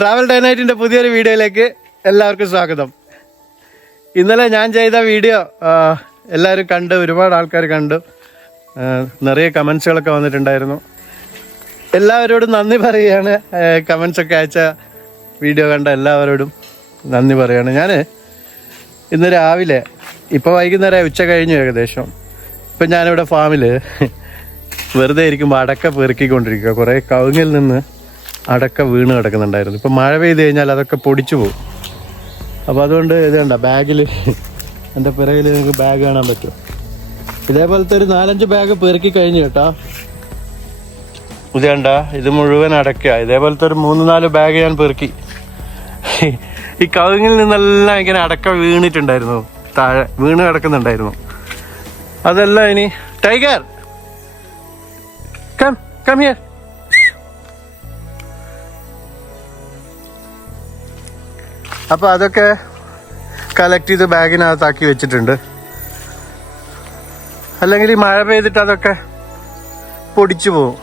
Travel day നൈറ്റിൻ്റെ പുതിയൊരു വീഡിയോയിലേക്ക് എല്ലാവർക്കും സ്വാഗതം. ഇന്നലെ ഞാൻ ചെയ്ത വീഡിയോ എല്ലാവരും കണ്ട്, ഒരുപാട് ആൾക്കാർ കണ്ടു, നിറയെ കമൻസുകളൊക്കെ വന്നിട്ടുണ്ടായിരുന്നു. എല്ലാവരോടും നന്ദി പറയുകയാണ്. കമൻസൊക്കെ അയച്ച വീഡിയോ കണ്ട എല്ലാവരോടും നന്ദി പറയുകയാണ്. ഞാൻ ഇന്ന് രാവിലെ, ഇപ്പോൾ വൈകുന്നേരം ഉച്ച കഴിഞ്ഞു ഏകദേശം, ഇപ്പം ഞാനിവിടെ ഫാമിൽ വെറുതെ ഇരിക്കുമ്പോൾ അടക്ക പെറുക്കിക്കൊണ്ടിരിക്കുക. കുറേ കവുങ്ങിൽ നിന്ന് അടക്ക വീണ് കിടക്കുന്നുണ്ടായിരുന്നു. ഇപ്പം മഴ പെയ്ത് കഴിഞ്ഞാൽ അതൊക്കെ പൊടിച്ചു പോകും. അപ്പോൾ അതുകൊണ്ട് ഇത് കണ്ട ബാഗിൽ, എൻ്റെ പിറകിൽ നിങ്ങൾക്ക് ബാഗ് കാണാൻ പറ്റും. ഇതേപോലത്തെ ഒരു 4-5 ബാഗ് പെറുക്കി കഴിഞ്ഞു കേട്ടോ. ഇത് കണ്ട, ഇത് മുഴുവൻ അടയ്ക്കുക. ഇതേപോലത്തെ ഒരു 3-4 ബാഗ് ഞാൻ പെറുക്കി. ഈ കവുങ്ങിൽ നിന്നെല്ലാം ഇങ്ങനെ അടക്ക വീണിട്ടുണ്ടായിരുന്നു, താഴെ വീണ് കിടക്കുന്നുണ്ടായിരുന്നു. അതെല്ലാം ഇനി ടൈഗർ കം ഹിയർ. അപ്പോൾ അതൊക്കെ കളക്ട് ചെയ്ത് ബാഗിനകത്താക്കി വെച്ചിട്ടുണ്ട്. അല്ലെങ്കിൽ ഈ മഴ പെയ്തിട്ട് അതൊക്കെ പൊടിച്ചു പോവും,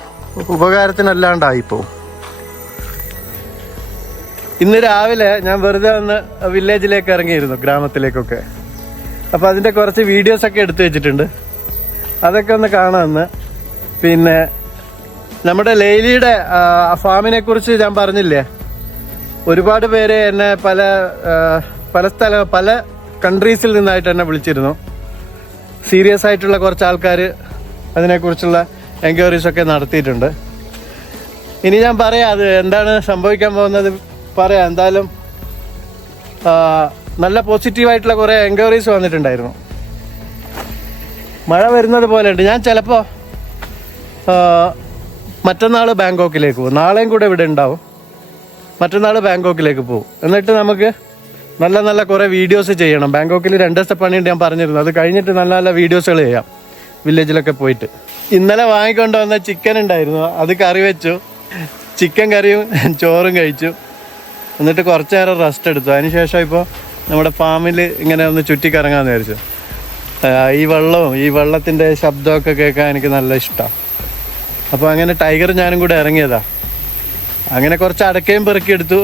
ഉപകാരത്തിനല്ലാണ്ടായിപ്പോവും. ഇന്ന് രാവിലെ ഞാൻ വെറുതെ ഒന്ന് വില്ലേജിലേക്ക് ഇറങ്ങിയിരുന്നു, ഗ്രാമത്തിലേക്കൊക്കെ. അപ്പോൾ അതിൻ്റെ കുറച്ച് വീഡിയോസൊക്കെ എടുത്തു വെച്ചിട്ടുണ്ട്, അതൊക്കെ ഒന്ന് കാണാമെന്ന്. പിന്നെ നമ്മുടെ ലെയ്ലിയുടെ ഫാമിനെ കുറിച്ച് ഞാൻ പറഞ്ഞില്ലേ, ഒരുപാട് പേര് എന്നെ പല കൺട്രീസിൽ നിന്നായിട്ട് എന്നെ വിളിച്ചിരുന്നു. സീരിയസ് ആയിട്ടുള്ള കുറച്ച് ആൾക്കാർ അതിനെക്കുറിച്ചുള്ള എൻക്വയറീസൊക്കെ നടത്തിയിട്ടുണ്ട്. ഇനി ഞാൻ പറയാം അത് എന്താണ് സംഭവിക്കാൻ പോകുന്നത് പറയാം. എന്തായാലും നല്ല പോസിറ്റീവായിട്ടുള്ള കുറേ എൻക്വയറീസ് വന്നിട്ടുണ്ടായിരുന്നു. മഴ വരുന്നത് പോലെ ഉണ്ട്. ഞാൻ ചിലപ്പോൾ മറ്റന്നാൾ ബാങ്കോക്കിലേക്ക് പോകും. നാളെയും കൂടെ ഇവിടെ ഉണ്ടാവും. മറ്റന്നാൾ ബാങ്കോക്കിലേക്ക് പോകും. എന്നിട്ട് നമുക്ക് നല്ല നല്ല കുറേ വീഡിയോസ് ചെയ്യണം. ബാങ്കോക്കിൽ 2 ദിവസത്തെ പണിയുണ്ട് ഞാൻ പറഞ്ഞിരുന്നു. അത് കഴിഞ്ഞിട്ട് നല്ല നല്ല വീഡിയോസുകൾ ചെയ്യാം, വില്ലേജിലൊക്കെ പോയിട്ട്. ഇന്നലെ വാങ്ങിക്കൊണ്ട് വന്ന ചിക്കൻ ഉണ്ടായിരുന്നു, അത് കറി വെച്ചു. ചിക്കൻ കറിയും ചോറും കഴിച്ചു. എന്നിട്ട് കുറച്ച് നേരം റെസ്റ്റ് എടുത്തു. അതിനുശേഷം ഇപ്പോൾ നമ്മുടെ ഫാമിൽ ഇങ്ങനെ ഒന്ന് ചുറ്റിക്കറങ്ങാമെന്ന് വിചാരിച്ചു. ഈ വെള്ളത്തിൻ്റെ ശബ്ദമൊക്കെ കേൾക്കാൻ എനിക്ക് നല്ല ഇഷ്ടമാണ്. അപ്പോൾ അങ്ങനെ ടൈഗർ ഞാനും കൂടെ ഇറങ്ങിയതാ. അങ്ങനെ കുറച്ച് അടക്കയും പെറുക്കിയെടുത്തു.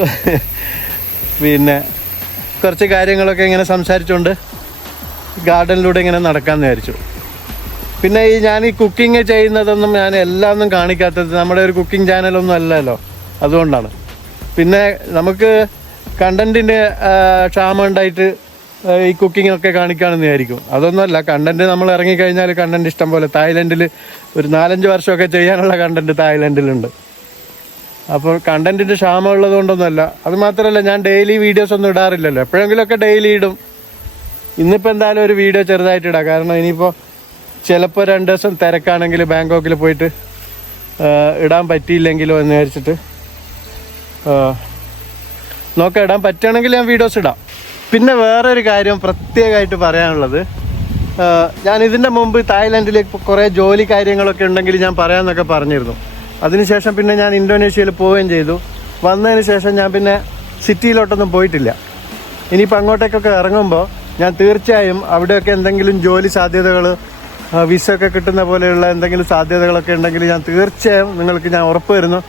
പിന്നെ കുറച്ച് കാര്യങ്ങളൊക്കെ ഇങ്ങനെ സംസാരിച്ചുകൊണ്ട് ഗാർഡനിലൂടെ ഇങ്ങനെ നടക്കാമെന്ന് വിചാരിച്ചു. പിന്നെ ഞാൻ ഈ കുക്കിംഗ് ചെയ്യുന്നതൊന്നും ഞാൻ എല്ലാം കാണിക്കാത്തത്, നമ്മുടെ ഒരു കുക്കിംഗ് ചാനലൊന്നും അല്ലല്ലോ, അതുകൊണ്ടാണ്. പിന്നെ നമുക്ക് കണ്ടന്റിന് ക്ഷാമം ഉണ്ടായിട്ട് ഈ കുക്കിംഗ് ഒക്കെ കാണിക്കുകയാണെന്ന് വിചാരിക്കും. അതൊന്നുമല്ല. കണ്ടന്റ് നമ്മൾ ഇറങ്ങിക്കഴിഞ്ഞാൽ കണ്ടന്റ് ഇഷ്ടം പോലെ. തായ്ലൻഡിൽ ഒരു 4-5 വർഷമൊക്കെ ചെയ്യാനുള്ള കണ്ടന്റ് തായ്ലൻഡിലുണ്ട്. അപ്പോൾ കണ്ടന്റിന്റെ ക്ഷാമം ഉള്ളത് കൊണ്ടൊന്നുമല്ല. അത് മാത്രമല്ല, ഞാൻ ഡെയിലി വീഡിയോസ് ഒന്നും ഇടാറില്ലല്ലോ, എപ്പോഴെങ്കിലുമൊക്കെ ഡെയിലി ഇടും. ഇന്നിപ്പോൾ എന്തായാലും ഒരു വീഡിയോ ചെറുതായിട്ട് ഇടാം. കാരണം ഇനിയിപ്പോൾ ചിലപ്പോൾ 2 ദിവസം തിരക്കാണെങ്കിൽ ബാങ്കോക്കിൽ പോയിട്ട് ഇടാൻ പറ്റിയില്ലെങ്കിലോ എന്ന് വിചാരിച്ചിട്ട് നോക്കാം. ഇടാൻ പറ്റുകയാണെങ്കിൽ ഞാൻ വീഡിയോസ് ഇടാം. പിന്നെ വേറൊരു കാര്യം പ്രത്യേകമായിട്ട് പറയാനുള്ളത്, ഞാൻ ഇതിൻ്റെ മുമ്പ് തായ്ലൻഡിൽ കുറേ ജോലി കാര്യങ്ങളൊക്കെ ഉണ്ടെങ്കിൽ ഞാൻ പറയാമെന്നൊക്കെ പറഞ്ഞിരുന്നു. അതിനുശേഷം പിന്നെ ഞാൻ ഇന്തോനേഷ്യയിൽ പോവുകയും ചെയ്തു. വന്നതിന് ശേഷം ഞാൻ പിന്നെ സിറ്റിയിലോട്ടൊന്നും പോയിട്ടില്ല. ഇനിയിപ്പോൾ അങ്ങോട്ടേക്കൊക്കെ ഇറങ്ങുമ്പോൾ ഞാൻ തീർച്ചയായും അവിടെയൊക്കെ എന്തെങ്കിലും ജോലി സാധ്യതകൾ, വിസ ഒക്കെ കിട്ടുന്ന പോലെയുള്ള എന്തെങ്കിലും സാധ്യതകളൊക്കെ ഉണ്ടെങ്കിൽ ഞാൻ തീർച്ചയായും നിങ്ങൾക്ക് ഞാൻ ഉറപ്പ് തരുന്നു,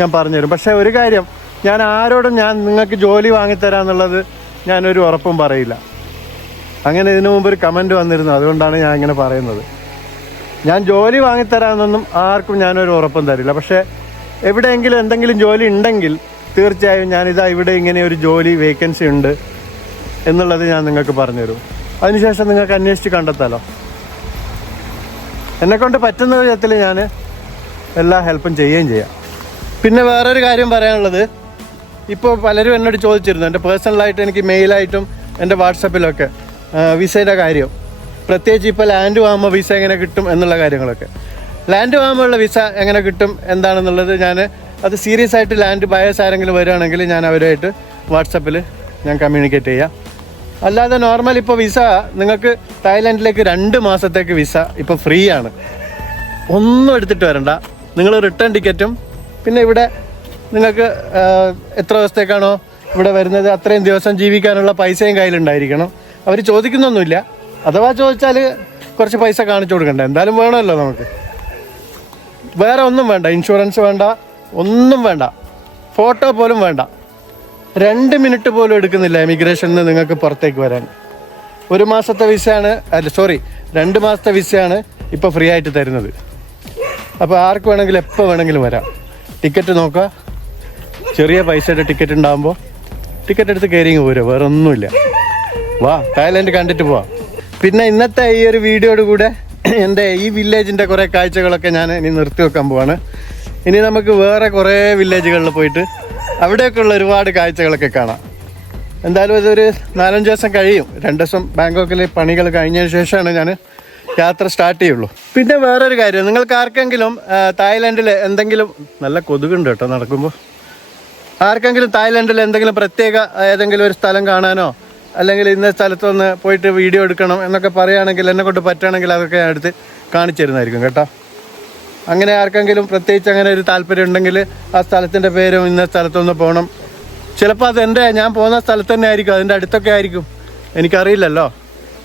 ഞാൻ പറഞ്ഞുതരും. പക്ഷേ ഒരു കാര്യം, ഞാൻ ആരോടും ഞാൻ നിങ്ങൾക്ക് ജോലി വാങ്ങിത്തരാമെന്നുള്ളത് ഞാനൊരു ഉറപ്പും പറയില്ല. അങ്ങനെ ഇതിനു മുമ്പ് ഒരു കമൻറ്റ് വന്നിരുന്നു, അതുകൊണ്ടാണ് ഞാൻ ഇങ്ങനെ പറയുന്നത്. ഞാൻ ജോലി വാങ്ങിത്തരാമെന്നൊന്നും ആർക്കും ഞാനൊരു ഉറപ്പും തരില്ല. പക്ഷേ എവിടെയെങ്കിലും എന്തെങ്കിലും ജോലി ഉണ്ടെങ്കിൽ തീർച്ചയായും ഞാനിതാ ഇവിടെ ഇങ്ങനെ ഒരു ജോലി വേക്കൻസി ഉണ്ട് എന്നുള്ളത് ഞാൻ നിങ്ങൾക്ക് പറഞ്ഞുതരും. അതിനുശേഷം നിങ്ങൾക്ക് അന്വേഷിച്ച് കണ്ടെത്താലോ. എന്നെക്കൊണ്ട് പറ്റുന്ന വിധത്തിൽ ഞാൻ എല്ലാ ഹെൽപ്പും ചെയ്യുകയും ചെയ്യാം. പിന്നെ വേറൊരു കാര്യം പറയാനുള്ളത്, ഇപ്പോൾ പലരും എന്നോട് ചോദിച്ചിരുന്നു, എൻ്റെ പേഴ്സണലായിട്ട് എനിക്ക് മെയിലായിട്ടും എൻ്റെ വാട്സപ്പിലൊക്കെ വിസയുടെ കാര്യം, പ്രത്യേകിച്ച് ഇപ്പോൾ ലാൻഡ് വാങ്ങുമ്പോൾ വിസ എങ്ങനെ കിട്ടും എന്നുള്ള കാര്യങ്ങളൊക്കെ. ലാൻഡ് വാങ്ങുമ്പോഴുള്ള വിസ എങ്ങനെ കിട്ടും എന്താണെന്നുള്ളത് അത് സീരിയസ് ആയിട്ട് ലാൻഡ് ബയേഴ്സ് ആരെങ്കിലും വരികയാണെങ്കിൽ ഞാൻ അവരുമായിട്ട് വാട്സപ്പിൽ ഞാൻ കമ്മ്യൂണിക്കേറ്റ് ചെയ്യാം. അല്ലാതെ നോർമൽ ഇപ്പോൾ വിസ നിങ്ങൾക്ക് തായ്ലൻഡിലേക്ക് 2 മാസത്തേക്ക് വിസ ഇപ്പോൾ ഫ്രീ ആണ്. ഒന്നും എടുത്തിട്ട് വരണ്ട. നിങ്ങൾ റിട്ടേൺ ടിക്കറ്റും പിന്നെ ഇവിടെ നിങ്ങൾക്ക് എത്ര ദിവസത്തേക്കാണോ ഇവിടെ വരുന്നത് അത്രയും ദിവസം ജീവിക്കാനുള്ള പൈസയും കയ്യിലുണ്ടായിരിക്കണം. അവർ ചോദിക്കുന്നൊന്നുമില്ല. അഥവാ ചോദിച്ചാൽ കുറച്ച് പൈസ കാണിച്ചു കൊടുക്കണ്ട, എന്തായാലും വേണമല്ലോ നമുക്ക്. വേറെ ഒന്നും വേണ്ട, ഇൻഷുറൻസ് വേണ്ട, ഒന്നും വേണ്ട, ഫോട്ടോ പോലും വേണ്ട. 2 മിനിറ്റ് പോലും എടുക്കുന്നില്ല എമിഗ്രേഷനിൽ നിന്ന് നിങ്ങൾക്ക് പുറത്തേക്ക് വരാൻ. 1 മാസത്തെ വിസയാണ്, 2 മാസത്തെ വിസയാണ് ഇപ്പോൾ ഫ്രീ ആയിട്ട് തരുന്നത്. അപ്പോൾ ആർക്ക് വേണമെങ്കിലും എപ്പോൾ വേണമെങ്കിലും വരാം. ടിക്കറ്റ് നോക്കുക, ചെറിയ പൈസയുടെ ടിക്കറ്റ് ഉണ്ടാകുമ്പോൾ ടിക്കറ്റ് എടുത്ത് കയറിങ്ങ് പോരുക, വേറെ ഒന്നുമില്ല. വാ, തായ്ലാൻഡ് കണ്ടിട്ട് പോവാം. പിന്നെ ഇന്നത്തെ ഈ ഒരു വീഡിയോയോട് കൂടെ എൻ്റെ ഈ വില്ലേജിൻ്റെ കുറേ കാഴ്ചകളൊക്കെ ഞാൻ ഇനി നിർത്തി വെക്കാൻ പോവാണ്. ഇനി നമുക്ക് വേറെ കുറേ വില്ലേജുകളിൽ പോയിട്ട് അവിടെയൊക്കെയുള്ള ഒരുപാട് കാഴ്ചകളൊക്കെ കാണാം. എന്തായാലും ഇതൊരു 4-5 ദിവസം കഴിയും. 2 ദിവസം ബാങ്കോക്കിലെ പണികൾ കഴിഞ്ഞതിന് ശേഷമാണ് ഞാൻ യാത്ര സ്റ്റാർട്ട് ചെയ്യുള്ളൂ. പിന്നെ വേറൊരു കാര്യം, നിങ്ങൾക്ക് ആർക്കെങ്കിലും തായ്ലാൻഡിൽ എന്തെങ്കിലും, നല്ല കൊതുകുണ്ട് കേട്ടോ നടക്കുമ്പോൾ, ആർക്കെങ്കിലും തായ്ലാൻഡിൽ എന്തെങ്കിലും പ്രത്യേക ഏതെങ്കിലും ഒരു സ്ഥലം കാണാനോ അല്ലെങ്കിൽ ഇന്ന സ്ഥലത്തൊന്ന് പോയിട്ട് വീഡിയോ എടുക്കണം എന്നൊക്കെ പറയുകയാണെങ്കിൽ, എന്നെ കൊണ്ട് പറ്റുകയാണെങ്കിൽ അതൊക്കെ ഞാൻ എടുത്ത് കാണിച്ചു തരുന്നതായിരിക്കും കേട്ടോ. അങ്ങനെ ആർക്കെങ്കിലും പ്രത്യേകിച്ച് അങ്ങനെ ഒരു താല്പര്യം ഉണ്ടെങ്കിൽ ആ സ്ഥലത്തിൻ്റെ പേരും ഇന്ന സ്ഥലത്തൊന്ന് പോകണം, ചിലപ്പോൾ അത് ഞാൻ പോകുന്ന സ്ഥലത്ത് തന്നെ ആയിരിക്കും, അതിൻ്റെ അടുത്തൊക്കെ ആയിരിക്കും, എനിക്കറിയില്ലല്ലോ.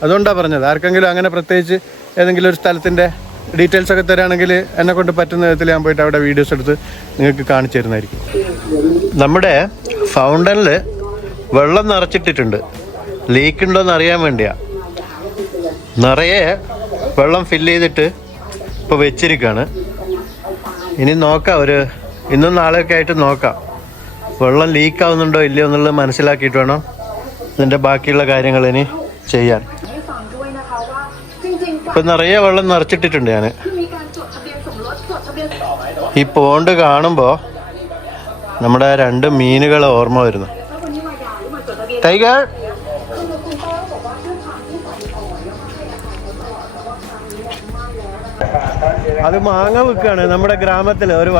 അതുകൊണ്ടാണ് പറഞ്ഞത്. ആർക്കെങ്കിലും അങ്ങനെ പ്രത്യേകിച്ച് ഏതെങ്കിലും ഒരു സ്ഥലത്തിൻ്റെ ഡീറ്റെയിൽസ് ഒക്കെ തരാണെങ്കിൽ എന്നെ കൊണ്ട് പറ്റുന്ന വിധത്തിൽ ഞാൻ പോയിട്ട് അവിടെ വീഡിയോസ് എടുത്ത് നിങ്ങൾക്ക് കാണിച്ചു തരുന്നതായിരിക്കും. നമ്മുടെ ഫൗണ്ടനിൽ വെള്ളം നിറച്ചിട്ടിട്ടുണ്ട്. ലീക്ക് ഉണ്ടോയെന്ന് അറിയാൻ വേണ്ടിയാണ്. നിറയെ വെള്ളം ഫില്ല് ചെയ്തിട്ട് ഇപ്പോൾ വെച്ചിരിക്കുകയാണ്. ഇനി നോക്കാം, ഇന്നും നാളെയൊക്കെ ആയിട്ട് നോക്കാം വെള്ളം ലീക്ക് ആവുന്നുണ്ടോ ഇല്ലയോ എന്നുള്ളത് മനസ്സിലാക്കിയിട്ട് വേണം ഇതിൻ്റെ ബാക്കിയുള്ള കാര്യങ്ങൾ ഇനി ചെയ്യാൻ. ഇപ്പം നിറയെ വെള്ളം നിറച്ചിട്ടിട്ടുണ്ട് ഞാൻ. ഈ പോണ്ട് കാണുമ്പോൾ നമ്മുടെ 2 മീനുകൾ ഓർമ്മ വരുന്നു. ടൈഗർ, അത് മാങ്ങ വിൽക്കുകയാണ് നമ്മുടെ ഗ്രാമത്തിൽ. ഒരു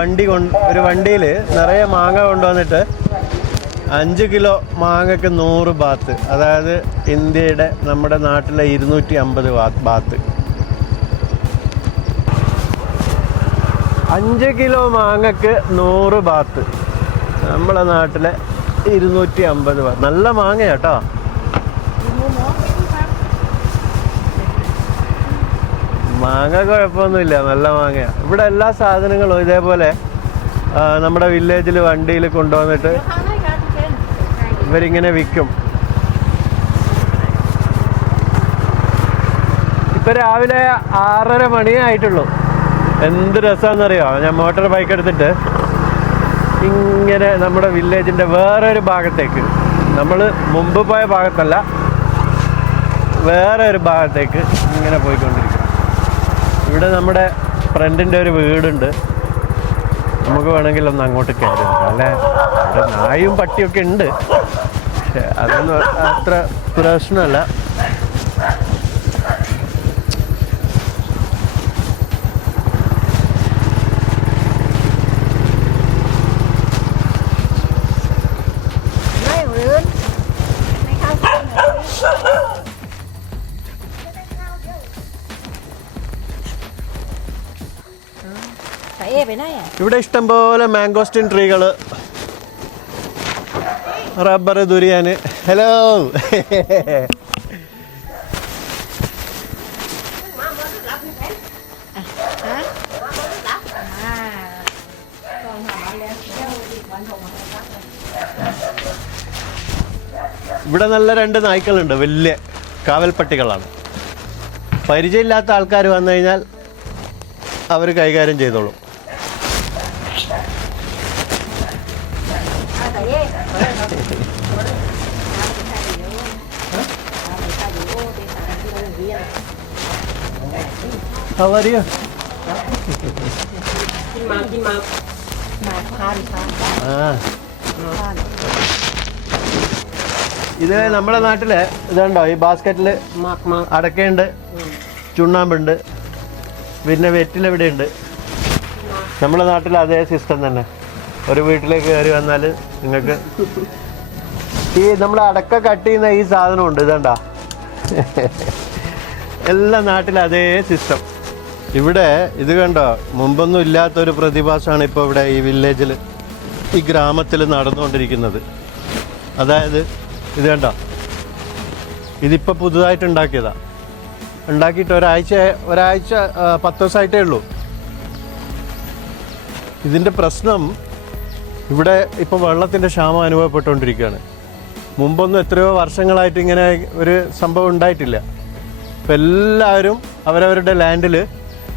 വണ്ടിയിൽ നിറയെ മാങ്ങ കൊണ്ടുവന്നിട്ട് 5 കിലോ മാങ്ങയ്ക്ക് 100 ബാത്ത്, അതായത് ഇന്ത്യയുടെ നമ്മുടെ നാട്ടിലെ 250 ബാത്ത്. 5 കിലോ മാങ്ങയ്ക്ക് 100 ബാത്ത്, നമ്മളെ നാട്ടിലെ 250 ബാത്ത്. നല്ല മാങ്ങ കേട്ടോ. മാങ്ങ കുഴപ്പമൊന്നുമില്ല, നല്ല മാങ്ങയാണ്. ഇവിടെ എല്ലാ സാധനങ്ങളും ഇതേപോലെ നമ്മുടെ വില്ലേജിൽ വണ്ടിയിൽ കൊണ്ടുവന്നിട്ട് ഇവരിങ്ങനെ വിൽക്കും. ഇപ്പം രാവിലെ 6:30 മണിയേ ആയിട്ടുള്ളൂ. എന്ത് രസമാണെന്നറിയോ, ഞാൻ മോട്ടോർ ബൈക്ക് എടുത്തിട്ട് ഇങ്ങനെ നമ്മുടെ വില്ലേജിൻ്റെ വേറൊരു ഭാഗത്തേക്ക്, നമ്മൾ മുമ്പ് പോയ ഭാഗത്തല്ല, വേറെ ഒരു ഭാഗത്തേക്ക് ഇങ്ങനെ പോയിക്കൊണ്ടിരിക്കും. ഇവിടെ നമ്മുടെ ഫ്രണ്ടിൻ്റെ ഒരു വീടുണ്ട്, നമുക്ക് വേണമെങ്കിൽ ഒന്ന് അങ്ങോട്ട് കയറി നോക്കാം അല്ലേ. അവിടെ നായും പട്ടിയൊക്കെ ഉണ്ട്, പക്ഷെ അതൊന്നും അത്ര പ്രശ്നമല്ല. ഇവിടെ ഇഷ്ടംപോലെ മാംഗോസ്റ്റിൻ ട്രീകൾ, റബ്ബർ, ദുരിയാൻ. ഹലോ, ഇവിടെ നല്ല 2 നായ്ക്കളുണ്ട്, വലിയ കാവൽപ്പട്ടികളാണ്. പരിചയമില്ലാത്ത ആൾക്കാർ വന്നു കഴിഞ്ഞാൽ അവർ കൈകാര്യം ചെയ്തോളും. How are you? ഇത് നമ്മുടെ നാട്ടില് ഇതുണ്ടോ, ഈ ബാസ്ക്കറ്റില് അടക്കയുണ്ട്, ചുണ്ണാമ്പുണ്ട്, പിന്നെ വെറ്റിലെവിടെയുണ്ട്. നമ്മുടെ നാട്ടിൽ അതേ സിസ്റ്റം തന്നെ. ഒരു വീട്ടിലേക്ക് കയറി വന്നാൽ നിങ്ങൾക്ക് ഈ നമ്മൾ അടക്ക കട്ട് ചെയ്യുന്ന ഈ സാധനമുണ്ട്, ഇതുണ്ടോ, എല്ലാ നാട്ടിലും അതേ സിസ്റ്റം. ഇവിടെ ഇത് കണ്ടോ, മുമ്പൊന്നും ഇല്ലാത്തൊരു പ്രതിഭാസമാണ് ഇപ്പോൾ ഇവിടെ ഈ വില്ലേജിൽ, ഈ ഗ്രാമത്തിൽ നടന്നുകൊണ്ടിരിക്കുന്നത്. അതായത് ഇത് കണ്ടോ, ഇതിപ്പോൾ പുതുതായിട്ട് ഉണ്ടാക്കിയതാണ്. ഉണ്ടാക്കിയിട്ട് ഒരാഴ്ച 10 ദിവസമായിട്ടേ ഉള്ളൂ. ഇതിൻ്റെ പ്രശ്നം ഇവിടെ ഇപ്പോൾ വെള്ളത്തിൻ്റെ ക്ഷാമം അനുഭവപ്പെട്ടുകൊണ്ടിരിക്കുകയാണ്. മുമ്പൊന്നും എത്രയോ വർഷങ്ങളായിട്ട് ഇങ്ങനെ ഒരു സംഭവം ഉണ്ടായിട്ടില്ല. ഇപ്പം എല്ലാവരും അവരവരുടെ ലാൻഡിൽ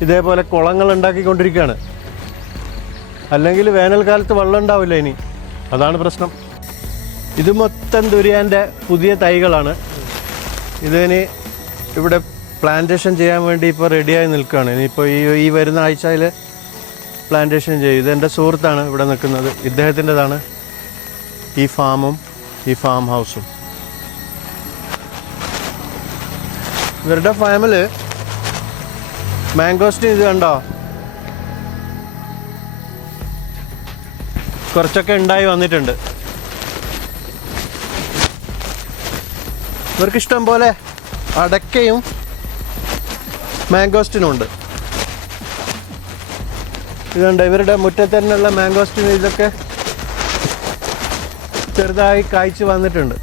ഇതേപോലെ കുളങ്ങൾ ഉണ്ടാക്കിക്കൊണ്ടിരിക്കുകയാണ്. അല്ലെങ്കിൽ വേനൽക്കാലത്ത് വെള്ളം ഉണ്ടാവില്ല ഇനി, അതാണ് പ്രശ്നം. ഇത് മൊത്തം ദുരിയാൻ്റെ പുതിയ തൈകളാണ്. ഇതിന് ഇവിടെ പ്ലാന്റേഷൻ ചെയ്യാൻ വേണ്ടി ഇപ്പോൾ റെഡിയായി നിൽക്കുകയാണ്. ഇനിയിപ്പോൾ ഈ വരുന്ന ആഴ്ചയിൽ പ്ലാന്റേഷൻ ചെയ്യും. ഇതെൻ്റെ സുഹൃത്താണ് ഇവിടെ നിൽക്കുന്നത്. ഇദ്ദേഹത്തിൻ്റെതാണ് ഈ ഫാമും ഈ ഫാം ഹൗസും. ഇവരുടെ ഫാമിൽ മാംഗോസ്റ്റിൻ ഇത് കണ്ടോ, കുറച്ചൊക്കെ ഉണ്ടായി വന്നിട്ടുണ്ട്. ഇവർക്കിഷ്ടം പോലെ അടക്കയും മാംഗോസ്റ്റിനും ഉണ്ട്. ഇതുണ്ട് ഇവരുടെ മുറ്റത്ത് തന്നെയുള്ള മാംഗോസ്റ്റിൻ ഇതൊക്കെ ചെറുതായി കായ്ച്ചു വന്നിട്ടുണ്ട്.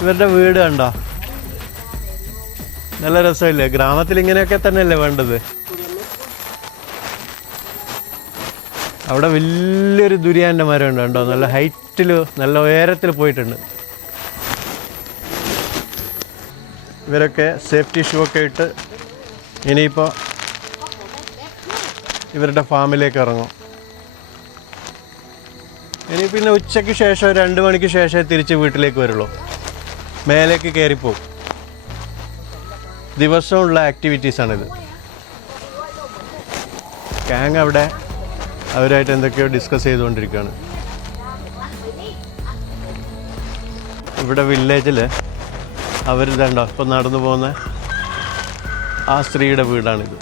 ഇവരുടെ വീട് കണ്ടോ, നല്ല രസമില്ലേ? ഗ്രാമത്തിൽ ഇങ്ങനെയൊക്കെ തന്നെയല്ലേ വേണ്ടത്. അവിടെ വലിയൊരു ദുരിയാൻ്റെ മരം ഉണ്ട് കണ്ടോ, നല്ല ഹൈറ്റിൽ നല്ല ഉയരത്തിൽ പോയിട്ടുണ്ട്. ഇവരൊക്കെ സേഫ്റ്റി ഷൂ ഒക്കെ ഇട്ട് ഇനിയിപ്പോൾ ഇവരുടെ ഫാമിലേക്ക് ഇറങ്ങും. ഇനി പിന്നെ ഉച്ചയ്ക്ക് ശേഷം 2 മണിക്ക് ശേഷമേ തിരിച്ച് വീട്ടിലേക്ക് വരുള്ളൂ. മേലേക്ക് കയറിപ്പോവും. ദിവസമുള്ള ആക്ടിവിറ്റീസാണിത്. ഗാങ് അവിടെ അവരായിട്ട് എന്തൊക്കെയോ ഡിസ്കസ് ചെയ്തുകൊണ്ടിരിക്കുകയാണ്. ഇവിടെ വില്ലേജിൽ അവരിതുണ്ടോ ഇപ്പം നടന്നു പോകുന്ന ആ സ്ത്രീയുടെ വീടാണിത്.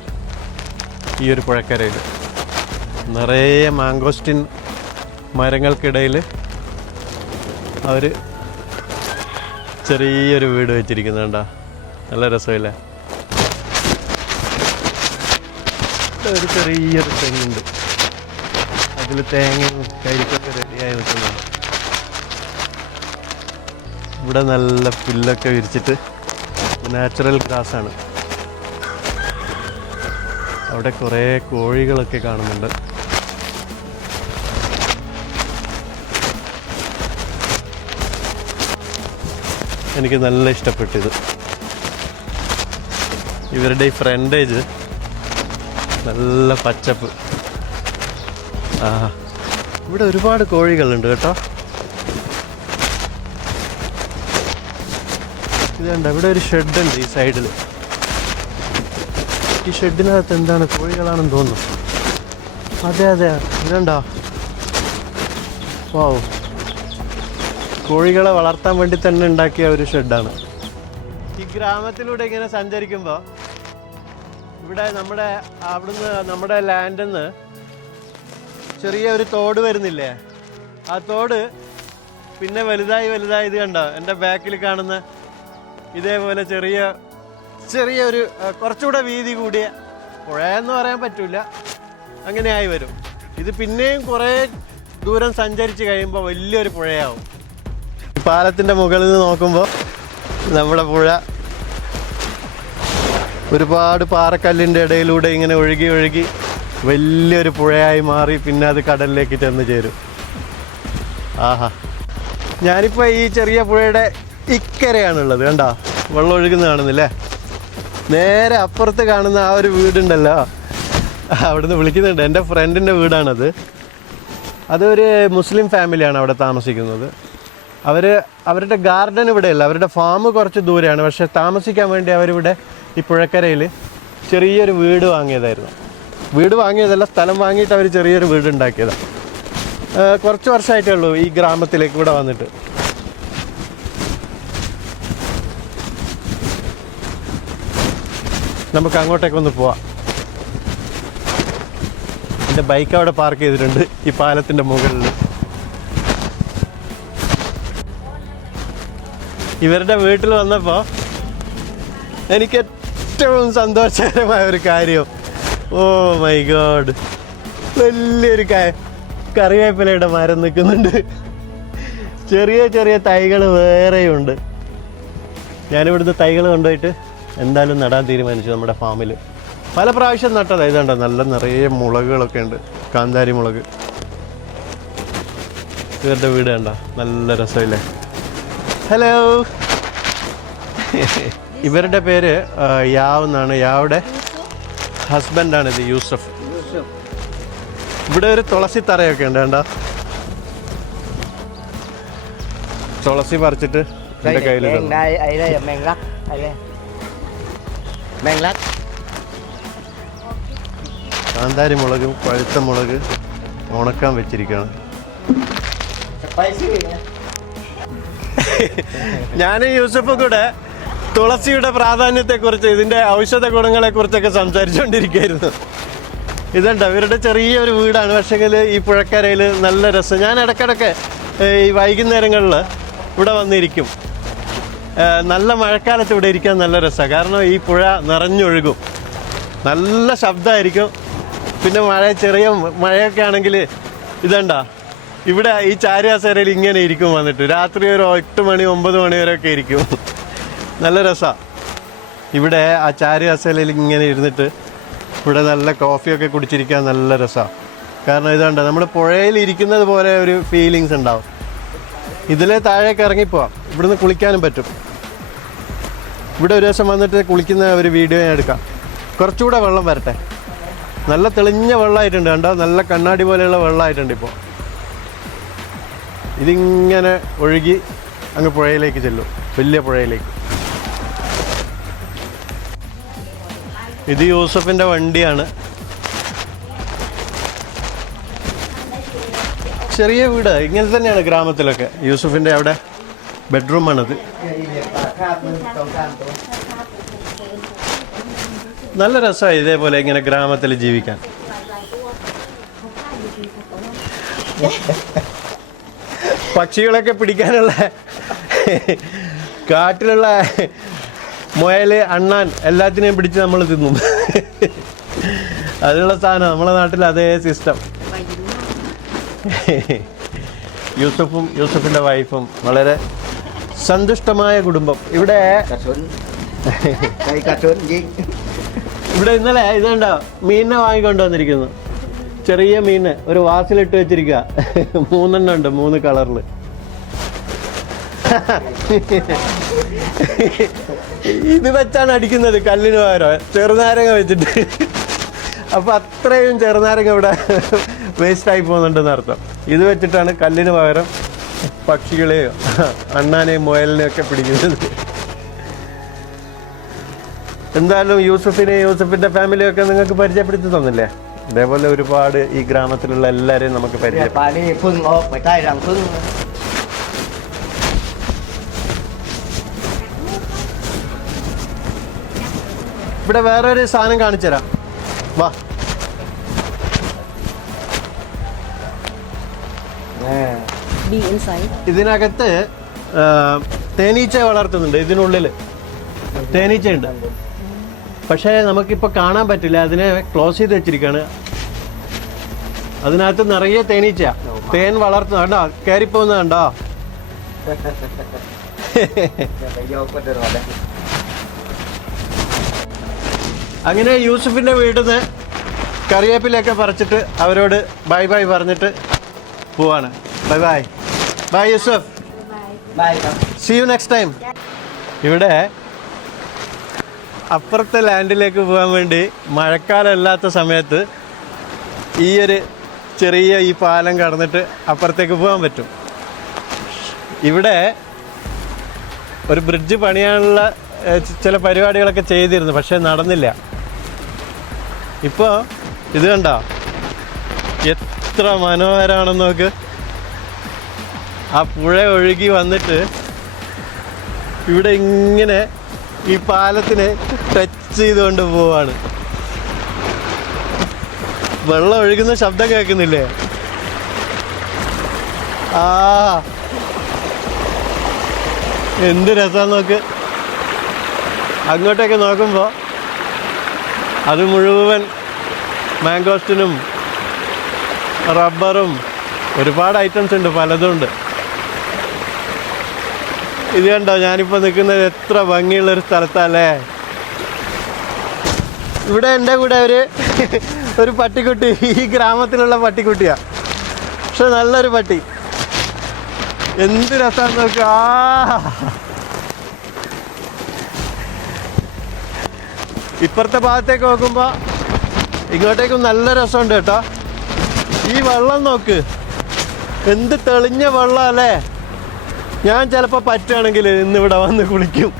ഈ ഒരു പുഴക്കരയിൽ നിറയെ മാംഗോസ്റ്റിൻ മരങ്ങൾക്കിടയിൽ അവർ ചെറിയൊരു വീട് വെച്ചിരിക്കുന്നുണ്ടോ, നല്ല രസമില്ലേ? ഒരു ചെറിയൊരു തെങ്ങുണ്ട്, അതിൽ തേങ്ങയും കരിക്കൊക്കെ റെഡിയായി നിൽക്കുന്നുണ്ട്. ഇവിടെ നല്ല പുല്ലൊക്കെ വിരിച്ചിട്ട് നാച്ചുറൽ ഗ്രാസാണ്. അവിടെ കുറേ കോഴികളൊക്കെ കാണുന്നുണ്ട്. എനിക്ക് നല്ല ഇഷ്ടപ്പെട്ടിത്. ഇവരുടെ ഈ ഫ്രണ്ടേജ് നല്ല പച്ചപ്പ്. ആ ഇവിടെ ഒരുപാട് കോഴികളുണ്ട് കേട്ടോ. ഇതുണ്ട്, ഇവിടെ ഒരു ഷെഡുണ്ട് ഈ സൈഡിൽ. ഈ ഷെഡിനകത്ത് എന്താണ്, കോഴികളാണെന്ന് തോന്നുന്നു. അതെ അതെ, ഇതുണ്ടോ, വാവ്, കോഴികളെ വളർത്താൻ വേണ്ടി തന്നെ ഉണ്ടാക്കിയ ഒരു ഷെഡാണ്. ഈ ഗ്രാമത്തിലൂടെ ഇങ്ങനെ സഞ്ചരിക്കുമ്പോൾ ഇവിടെ അവിടുന്ന് നമ്മുടെ ലാൻഡിൽ നിന്ന് ചെറിയ ഒരു തോട് വരുന്നില്ലേ, ആ തോട് പിന്നെ വലുതായി ഇത് കണ്ടോ, എൻ്റെ ബാക്കിൽ കാണുന്ന ഇതേപോലെ ചെറിയൊരു കുറച്ചുകൂടെ വീതി കൂടിയ പുഴയെന്ന് പറയാൻ പറ്റില്ല, അങ്ങനെയായി വരും. ഇത് പിന്നെയും കുറേ ദൂരം സഞ്ചരിച്ച് കഴിയുമ്പോൾ വലിയൊരു പുഴയാവും. പാലത്തിൻ്റെ മുകളിൽ നിന്ന് നോക്കുമ്പോൾ നമ്മുടെ പുഴ ഒരുപാട് പാറക്കല്ലിൻ്റെ ഇടയിലൂടെ ഇങ്ങനെ ഒഴുകി വലിയൊരു പുഴയായി മാറി പിന്നെ അത് കടലിലേക്ക് ചെന്ന് ചേരും. ആഹാ, ഞാനിപ്പോൾ ഈ ചെറിയ പുഴയുടെ ഇക്കരയാണുള്ളത്. കണ്ടോ, വെള്ളം ഒഴുകുന്ന കാണുന്നില്ലേ? നേരെ അപ്പുറത്ത് കാണുന്ന ആ ഒരു വീടുണ്ടല്ലോ, അവിടുന്ന് വിളിക്കുന്നുണ്ട്. എൻ്റെ ഫ്രണ്ടിൻ്റെ വീടാണത്. അതൊരു മുസ്ലിം ഫാമിലിയാണ് അവിടെ താമസിക്കുന്നത്. അവരുടെ ഗാർഡൻ ഇവിടെയല്ല, അവരുടെ ഫാം കുറച്ച് ദൂരെയാണ്. പക്ഷെ താമസിക്കാൻ വേണ്ടി അവരിവിടെ ഈ പുഴക്കരയിൽ ചെറിയൊരു വീട് വാങ്ങിയതായിരുന്നു. വീട് വാങ്ങിയതല്ല, സ്ഥലം വാങ്ങിയിട്ട് അവർ ചെറിയൊരു വീട് ഉണ്ടാക്കിയതാണ്. കുറച്ച് വർഷമായിട്ടേ ഉള്ളൂ ഈ ഗ്രാമത്തിലേക്ക് ഇവിടെ വന്നിട്ട്. നമുക്ക് അങ്ങോട്ടേക്കൊന്ന് പോവാം. എൻ്റെ ബൈക്ക് അവിടെ പാർക്ക് ചെയ്തിട്ടുണ്ട് ഈ പാലത്തിൻ്റെ മുകളിൽ. ഇവരുടെ വീട്ടിൽ വന്നപ്പോൾ എനിക്ക് ഏറ്റവും സന്തോഷകരമായ ഒരു കാര്യം, ഓ മൈ ഗോഡ്, വലിയൊരു കറിവേപ്പിലയുടെ മരം നിൽക്കുന്നുണ്ട്. ചെറിയ തൈകൾ വേറെയുണ്ട്. ഞാനിവിടുന്ന് തൈകൾ കൊണ്ടുപോയിട്ട് എന്തായാലും നടാൻ തീരുമാനിച്ചു നമ്മുടെ ഫാമിൽ. പല പ്രാവശ്യം നട്ടതാ. ഇതുണ്ടോ നല്ല നിറയെ മുളകുകളൊക്കെ ഉണ്ട്, കാന്താരി മുളക്. ഇവരുടെ വീട് കണ്ട നല്ല രസമില്ലേ. ഹലോ. ഇവരുടെ പേര് യാവ് എന്നാണ്. യാവുടെ ഹസ്ബൻഡാണിത്, യൂസഫ്. ഇവിടെ ഒരു തുളസി തറയൊക്കെ ഉണ്ട് കണ്ട. തുളസി പറിച്ചിട്ട് എൻ്റെ കയ്യിൽ കാന്താരി മുളകും പഴുത്ത മുളക് ഉണക്കാൻ വെച്ചിരിക്കുകയാണ്. ഞാൻ യൂസഫും കൂടെ തുളസിയുടെ പ്രാധാന്യത്തെക്കുറിച്ച്, ഇതിൻ്റെ ഔഷധ ഗുണങ്ങളെക്കുറിച്ചൊക്കെ സംസാരിച്ചുകൊണ്ടിരിക്കുകയായിരുന്നു. ഇതുണ്ട് ഇവരുടെ ചെറിയൊരു വീടാണ്, പക്ഷേങ്കിൽ ഈ പുഴക്കരയിൽ നല്ല രസം. ഞാൻ ഇടയ്ക്കിടയ്ക്ക് ഈ വൈകുന്നേരങ്ങളിൽ ഇവിടെ വന്നിരിക്കും. നല്ല മഴക്കാലത്ത് ഇവിടെ ഇരിക്കാൻ നല്ല രസമാണ്. കാരണം ഈ പുഴ നിറഞ്ഞൊഴുകും, നല്ല ശബ്ദമായിരിക്കും. പിന്നെ ചെറിയ മഴയൊക്കെ ആണെങ്കിൽ ഇതുണ്ടാ ഇവിടെ ഈ ചാരിയാസേരയിൽ ഇങ്ങനെ ഇരിക്കും വന്നിട്ട്. രാത്രി ഒരു 8 മണി 9 മണി വരെയൊക്കെ ഇരിക്കും. നല്ല രസമാണ്. ഇവിടെ ആ ചാരിയാസേരയിൽ ഇങ്ങനെ ഇരുന്നിട്ട് ഇവിടെ നല്ല കോഫിയൊക്കെ കുടിച്ചിരിക്കാൻ നല്ല രസമാണ്. കാരണം ഇതുണ്ട് നമ്മൾ പുഴയിൽ ഇരിക്കുന്നത് പോലെ ഒരു ഫീലിങ്സ് ഉണ്ടാവും. ഇതിലെ താഴേക്ക് ഇറങ്ങിപ്പോവാം, ഇവിടുന്ന് കുളിക്കാനും പറ്റും. ഇവിടെ ഒരു ദിവസം വന്നിട്ട് കുളിക്കുന്ന ഒരു വീഡിയോ ഞാൻ എടുക്കാം. കുറച്ചുകൂടെ വെള്ളം വരട്ടെ. നല്ല തെളിഞ്ഞ വെള്ളമായിട്ടുണ്ട് കണ്ടോ, നല്ല കണ്ണാടി പോലെയുള്ള വെള്ളമായിട്ടുണ്ട് ഇപ്പോൾ. ഇതിങ്ങനെ ഒഴുകി അങ്ങ് പുഴയിലേക്ക് ചെല്ലും, വലിയ പുഴയിലേക്ക്. ഇത് യൂസഫിൻ്റെ വണ്ടിയാണ്. ചെറിയ വീട് ഇങ്ങനെ തന്നെയാണ് ഗ്രാമത്തിലൊക്കെ. യൂസഫിൻ്റെ അവിടെ ബെഡ്റൂമാണത്. നല്ല രസമായി ഇതേപോലെ ഇങ്ങനെ ഗ്രാമത്തിൽ ജീവിക്കാൻ. പക്ഷികളൊക്കെ പിടിക്കാനുള്ള കാട്ടിലുള്ള മുയല്, അണ്ണാൻ എല്ലാത്തിനെയും പിടിച്ച് നമ്മൾ തിന്നും. അതിനുള്ള സാധനം നമ്മളെ നാട്ടിൽ അതേ സിസ്റ്റം. യൂസഫിൻ്റെ വൈഫും വളരെ സന്തുഷ്ടമായ കുടുംബം. ഇവിടെ ഇന്നലെ ഇതുണ്ടോ മീനിനെ വാങ്ങിക്കൊണ്ട് വന്നിരിക്കുന്നു. ചെറിയ മീന് ഒരു വാസിലിട്ട് വെച്ചിരിക്കുക. 3 എണ്ണം ഉണ്ട്, 3 കളറിൽ. ഇത് വെച്ചാണ് അടിക്കുന്നത് കല്ലിന് പകരം, ചെറുനാരങ്ങ വെച്ചിട്ട്. അപ്പൊ അത്രയും ചെറുനാരങ്ങ ഇവിടെ വേസ്റ്റായി പോകുന്നുണ്ടെന്ന് അർത്ഥം. ഇത് വെച്ചിട്ടാണ് കല്ലിന് പകരം പക്ഷികളെയോ അണ്ണാനെയും മുയലിനെയും ഒക്കെ പിടിക്കുന്നത്. എന്തായാലും യൂസഫിൻ്റെ ഫാമിലിയൊക്കെ നിങ്ങൾക്ക് പരിചയപ്പെടുത്തി തന്നില്ലേ? ഇതേപോലെ ഒരുപാട് ഈ ഗ്രാമത്തിലുള്ള എല്ലാവരെയും നമുക്ക് പരിചയപ്പെടും. ഇവിടെ വേറൊരു സാധനം കാണിച്ചു തരാം, വാ. ഇതിനകത്ത് തേനീച്ച വളർത്തുന്നുണ്ട്. ഇതിനുള്ളിൽ തേനീച്ചയുണ്ട്, പക്ഷേ നമുക്കിപ്പോൾ കാണാൻ പറ്റില്ല. അതിനെ ക്ലോസ് ചെയ്ത് വെച്ചിരിക്കുകയാണ്. അതിനകത്ത് നിറയെ തേനീച്ച തേൻ വളർത്തുന്ന കണ്ടോ, കയറിപ്പോകുന്ന കണ്ടോ. അങ്ങനെ യൂസഫിൻ്റെ വീട്ടിൽ നിന്ന് കറിവേപ്പിലൊക്കെ പറിച്ചിട്ട് അവരോട് ബൈ ബൈ പറഞ്ഞിട്ട് പോവാണ്. Bye bye bye Yusuf, see you next time. ഇവിടെ അപ്പുറത്തെ ലാൻഡിലേക്ക് പോകാൻ വേണ്ടി മഴക്കാലം അല്ലാത്ത സമയത്ത് ഈ ഒരു ചെറിയ ഈ പാലം കടന്നിട്ട് അപ്പുറത്തേക്ക് പോകാൻ പറ്റും. ഇവിടെ ഒരു ബ്രിഡ്ജ് പണിയാനുള്ള ചില പരിപാടികളൊക്കെ ചെയ്തിരുന്നു, പക്ഷെ നടന്നില്ല. ഇപ്പോൾ ഇത് കണ്ടോ, എത്ര മനോഹരമാണെന്ന് നോക്ക്. ആ പുഴ ഒഴുകി വന്നിട്ട് ഇവിടെ ഇങ്ങനെ ഈ പാലത്തിനെ ടച്ച് ചെയ്തുകൊണ്ട് പോവാണ്. വെള്ളം ഒഴുകുന്ന ശബ്ദം കേൾക്കുന്നില്ലേ? ആ എന്ത് രസം നോക്ക്. അങ്ങോട്ടൊക്കെ നോക്കുമ്പോൾ അത് മുഴുവൻ മാംഗോസ്റ്റിനും റബ്ബറും ഒരുപാട് ഐറ്റംസ് ഉണ്ട്, പലതും ഉണ്ട്. ഇത് കണ്ടോ, ഞാനിപ്പോൾ നിൽക്കുന്നത് എത്ര ഭംഗിയുള്ളൊരു സ്ഥലത്തല്ലേ. ഇവിടെ എൻ്റെ കൂടെ ഒരു പട്ടിക്കുട്ടി, ഈ ഗ്രാമത്തിലുള്ള പട്ടിക്കുട്ടിയാ. പക്ഷെ നല്ലൊരു പട്ടി, എന്ത് രസമാണെന്ന് നോക്കുക. ഇപ്പുറത്തെ ഭാഗത്തേക്ക് നോക്കുമ്പോൾ ഇങ്ങോട്ടേക്കും നല്ല രസമുണ്ട് കേട്ടോ. ഈ വെള്ളം നോക്ക്, എന്ത് തെളിഞ്ഞ വെള്ളം അല്ലേ. ഞാൻ ചിലപ്പോൾ പറ്റുകയാണെങ്കിൽ ഇന്നിവിടെ വന്ന് കുളിക്കും.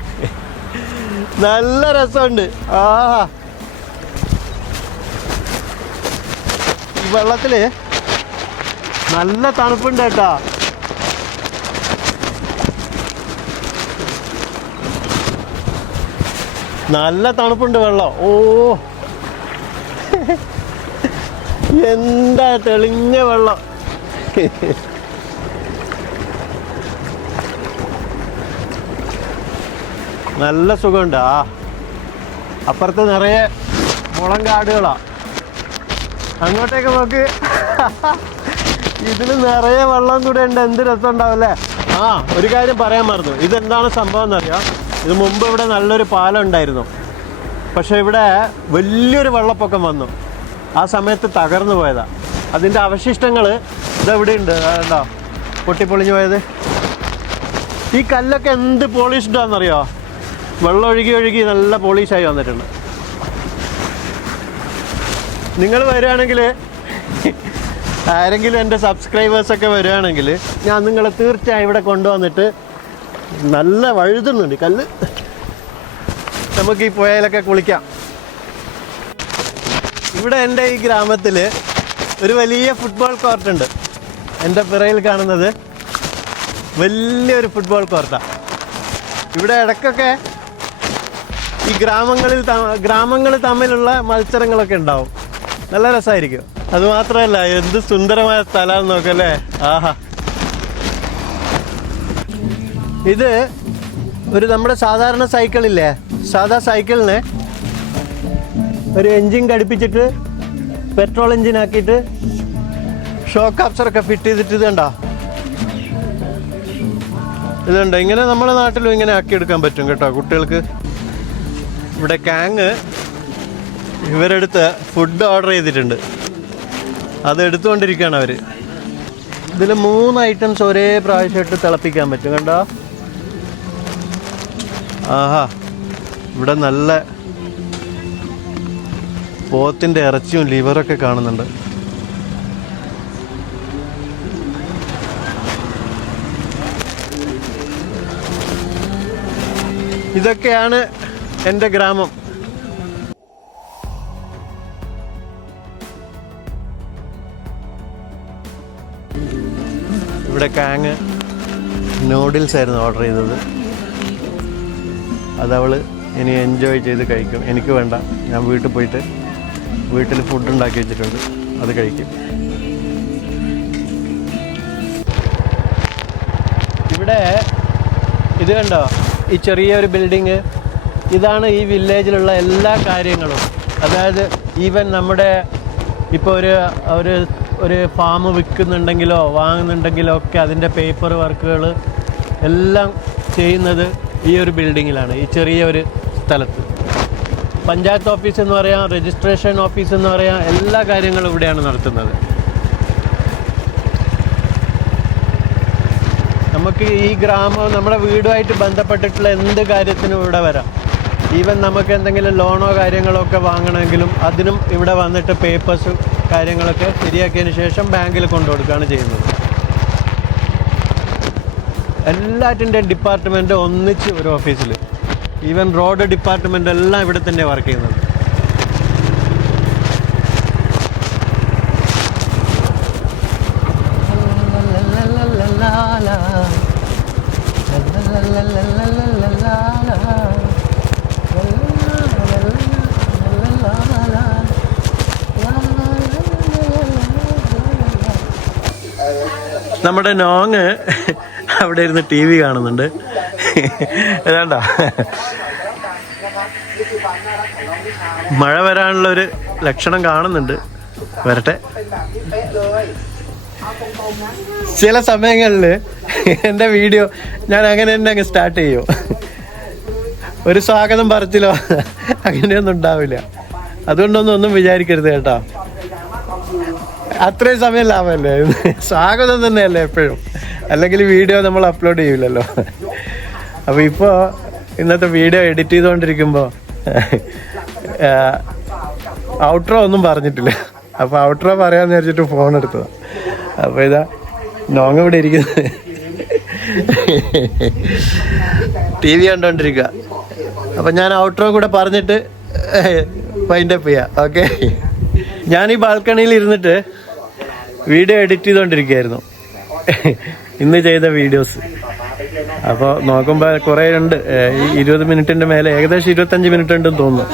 നല്ല രസമുണ്ട്. ഈ വെള്ളത്തിൽ നല്ല തണുപ്പുണ്ട് കേട്ടോ. നല്ല തണുപ്പുണ്ട് വെള്ളം. എന്താ തെളിഞ്ഞ വെള്ളം. നല്ല സുഖമുണ്ട്. അപ്പുറത്ത് നിറയെ മുളം കാടുകളാ. അങ്ങോട്ടേക്ക് നോക്ക്, ഇതിൽ നിറയെ വെള്ളം കൂടെ ഉണ്ട്. എന്ത് രസം ഉണ്ടാവല്ലേ. ഒരു കാര്യം പറയാൻ മറന്നു. ഇതെന്താണ് സംഭവം എന്നറിയാം. ഇത് മുമ്പ് ഇവിടെ നല്ലൊരു പാലം ഉണ്ടായിരുന്നു. പക്ഷെ ഇവിടെ വലിയൊരു വെള്ളപ്പൊക്കം വന്നു. ആ സമയത്ത് തകർന്നു പോയതാ. അതിൻ്റെ അവശിഷ്ടങ്ങൾ ഇതെവിടെ ഉണ്ട്. കണ്ടോ, പൊട്ടിപ്പൊളിഞ്ഞു പോയത്. ഈ കല്ലൊക്കെ എന്ത് പോളിഷ്ഡാണെന്നറിയോ. വെള്ളം ഒഴുകി ഒഴുകി നല്ല പോളിഷായി വന്നിട്ടുണ്ട്. നിങ്ങൾ വരികയാണെങ്കിൽ, ആരെങ്കിലും എൻ്റെ സബ്സ്ക്രൈബേഴ്സൊക്കെ വരികയാണെങ്കിൽ ഞാൻ നിങ്ങളെ തീർച്ചയായും ഇവിടെ കൊണ്ടുവന്നിട്ട്, നല്ല വഴുതുന്നുണ്ട് കല്ല്, നമുക്ക് ഈ പുഴയിലൊക്കെ കുളിക്കാം. ഇവിടെ എൻ്റെ ഈ ഗ്രാമത്തിൽ ഒരു വലിയ ഫുട്ബോൾ കോർട്ടുണ്ട്. എൻ്റെ പിറയിൽ കാണുന്നത് വലിയൊരു ഫുട്ബോൾ കോർട്ടാണ്. ഇവിടെ ഇടയ്ക്കൊക്കെ ഈ ഗ്രാമങ്ങൾ തമ്മിലുള്ള മത്സരങ്ങളൊക്കെ ഉണ്ടാവും. നല്ല രസമായിരിക്കും. അതുമാത്രമല്ല, എന്ത് സുന്ദരമായ സ്ഥലമാണെന്ന് നോക്കല്ലേ. ഇത് നമ്മുടെ സാധാരണ സൈക്കിളില്ലേ, സാധാ സൈക്കിളിന് ഒരു എൻജിൻ ഘടിപ്പിച്ചിട്ട് പെട്രോൾ എൻജിൻ ആക്കിയിട്ട് ഷോക്ക് അബ്സറൊക്കെ ഫിറ്റ് ചെയ്തിട്ട് ഇതുണ്ടോ, ഇതുണ്ട്. ഇങ്ങനെ നമ്മുടെ നാട്ടിലും ഇങ്ങനെ ആക്കിയെടുക്കാൻ പറ്റും കേട്ടോ കുട്ടികൾക്ക്. ഇവിടെ കാങ് ഇവരെടുത്ത് ഫുഡ് ഓർഡർ ചെയ്തിട്ടുണ്ട്. അത് എടുത്തുകൊണ്ടിരിക്കുകയാണ് അവർ. ഇതിൽ 3 ഐറ്റംസ് ഒരേ പ്രാവശ്യമായിട്ട് തിളപ്പിക്കാൻ പറ്റും കണ്ടോ. ഇവിടെ നല്ല പോത്തിൻ്റെ ഇറച്ചിയും ലിവറൊക്കെ കാണുന്നുണ്ട്. ഇതൊക്കെയാണ് എൻ്റെ ഗ്രാമം. ഇവിടെ കാങ് നൂഡിൽസ് ആയിരുന്നു ഓർഡർ ചെയ്തത്. അതവൾ ഇനി എൻജോയ് ചെയ്ത് കഴിക്കും. എനിക്ക് വേണ്ട, ഞാൻ വീട്ടിൽ പോയിട്ട് വീട്ടിൽ ഫുഡ് ഉണ്ടാക്കി വെച്ചിട്ടുണ്ട്, അത് കഴിക്കും. ഇവിടെ ഇത് കണ്ടോ, ഈ ചെറിയൊരു ബിൽഡിങ്, ഇതാണ് ഈ വില്ലേജിലുള്ള എല്ലാ കാര്യങ്ങളും. അതായത് ഈവൻ നമ്മുടെ ഇപ്പോൾ ഒരു ഫാം വിൽക്കുന്നുണ്ടെങ്കിലോ വാങ്ങുന്നുണ്ടെങ്കിലോ ഒക്കെ അതിൻ്റെ പേപ്പർ വർക്കുകൾ എല്ലാം ചെയ്യുന്നത് ഈ ഒരു ബിൽഡിങ്ങിലാണ്, ഈ ചെറിയ ഒരു സ്ഥലത്ത്. പഞ്ചായത്ത് ഓഫീസ് എന്ന് പറയാം, രജിസ്ട്രേഷൻ ഓഫീസ് എന്ന് പറയാം, എല്ലാ കാര്യങ്ങളും ഇവിടെയാണ് നടത്തുന്നത്. നമുക്ക് ഈ ഗ്രാമം നമ്മുടെ വീടുമായിട്ട് ബന്ധപ്പെട്ടിട്ടുള്ള എന്ത് കാര്യത്തിനും ഇവിടെ വരാം. ഈവൻ നമുക്ക് എന്തെങ്കിലും ലോണോ കാര്യങ്ങളോ ഒക്കെ വാങ്ങണമെങ്കിലും അതിനും ഇവിടെ വന്നിട്ട് പേപ്പേഴ്സ് കാര്യങ്ങളൊക്കെ ശരിയാക്കിയതിന് ശേഷം ബാങ്കിൽ കൊണ്ടുകൊടുക്കുകയാണ് ചെയ്യുന്നത്. എല്ലാറ്റിൻ്റെ ഡിപ്പാർട്ട്മെൻറ്റ് ഒന്നിച്ച് ഒരു ഓഫീസിൽ, ഈവൻ റോഡ് ഡിപ്പാർട്ട്മെൻ്റ് എല്ലാം ഇവിടെ തന്നെ വർക്ക് ചെയ്യുന്നത്. നമ്മുടെ നോങ് അവിടെ ഇരുന്ന് ടി വി കാണുന്നുണ്ട്. ഏതാണ്ടാ മഴ വരാനുള്ളൊരു ലക്ഷണം കാണുന്നുണ്ട്. വരട്ടെ. ചില സമയങ്ങളിൽ എൻ്റെ വീഡിയോ ഞാൻ അങ്ങനെ തന്നെ അങ്ങ് സ്റ്റാർട്ട് ചെയ്യും. ഒരു സ്വാഗതം പറച്ചിലോ അങ്ങനെയൊന്നും ഉണ്ടാവില്ല. ഒന്നും വിചാരിക്കരുത് കേട്ടോ. അത്രയും സമയം ലാഭമല്ലേ, സ്വാഗതം തന്നെയല്ലേ എപ്പോഴും, അല്ലെങ്കിൽ വീഡിയോ നമ്മൾ അപ്ലോഡ് ചെയ്യില്ലല്ലോ. അപ്പോൾ ഇപ്പോൾ ഇന്നത്തെ വീഡിയോ എഡിറ്റ് ചെയ്തുകൊണ്ടിരിക്കുമ്പോൾ ഔട്ട്രോ ഒന്നും പറഞ്ഞിട്ടില്ല. അപ്പോൾ ഔട്ട്രോ പറയാമെന്ന് വിചാരിച്ചിട്ട് ഫോൺ എടുത്തതാണ്. അപ്പോൾ ഇതാ നോങ്ങ ഇവിടെ ഇരിക്കുന്നത് TV കണ്ടോണ്ടിരിക്കുക. അപ്പം ഞാൻ ഔട്ട്രോ കൂടെ പറഞ്ഞിട്ട് വൈൻഡപ്പ് ചെയ്യാം. ഓക്കെ, ഞാൻ ഈ ബാൽക്കണിയിൽ ഇരുന്നിട്ട് വീഡിയോ എഡിറ്റ് ചെയ്തുകൊണ്ടിരിക്കുകയായിരുന്നു, ഇന്ന് ചെയ്ത വീഡിയോസ്. അപ്പോൾ നോക്കുമ്പോൾ കുറേ ഉണ്ട്, 20 മിനിറ്റിൻ്റെ മേലെ, ഏകദേശം 25 മിനിറ്റ് ഉണ്ടെന്ന് തോന്നുന്നു.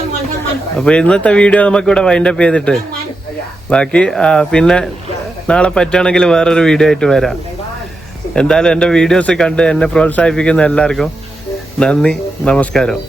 അപ്പോൾ ഇന്നത്തെ വീഡിയോ നമുക്കിവിടെ വൈൻഡപ്പ് ചെയ്തിട്ട് ബാക്കി പിന്നെ നാളെ പറ്റുകയാണെങ്കിൽ വേറൊരു വീഡിയോ ആയിട്ട് വരാം. എന്തായാലും എൻ്റെ വീഡിയോസ് കണ്ട് എന്നെ പ്രോത്സാഹിപ്പിക്കുന്ന എല്ലാവർക്കും നന്ദി, നമസ്കാരം.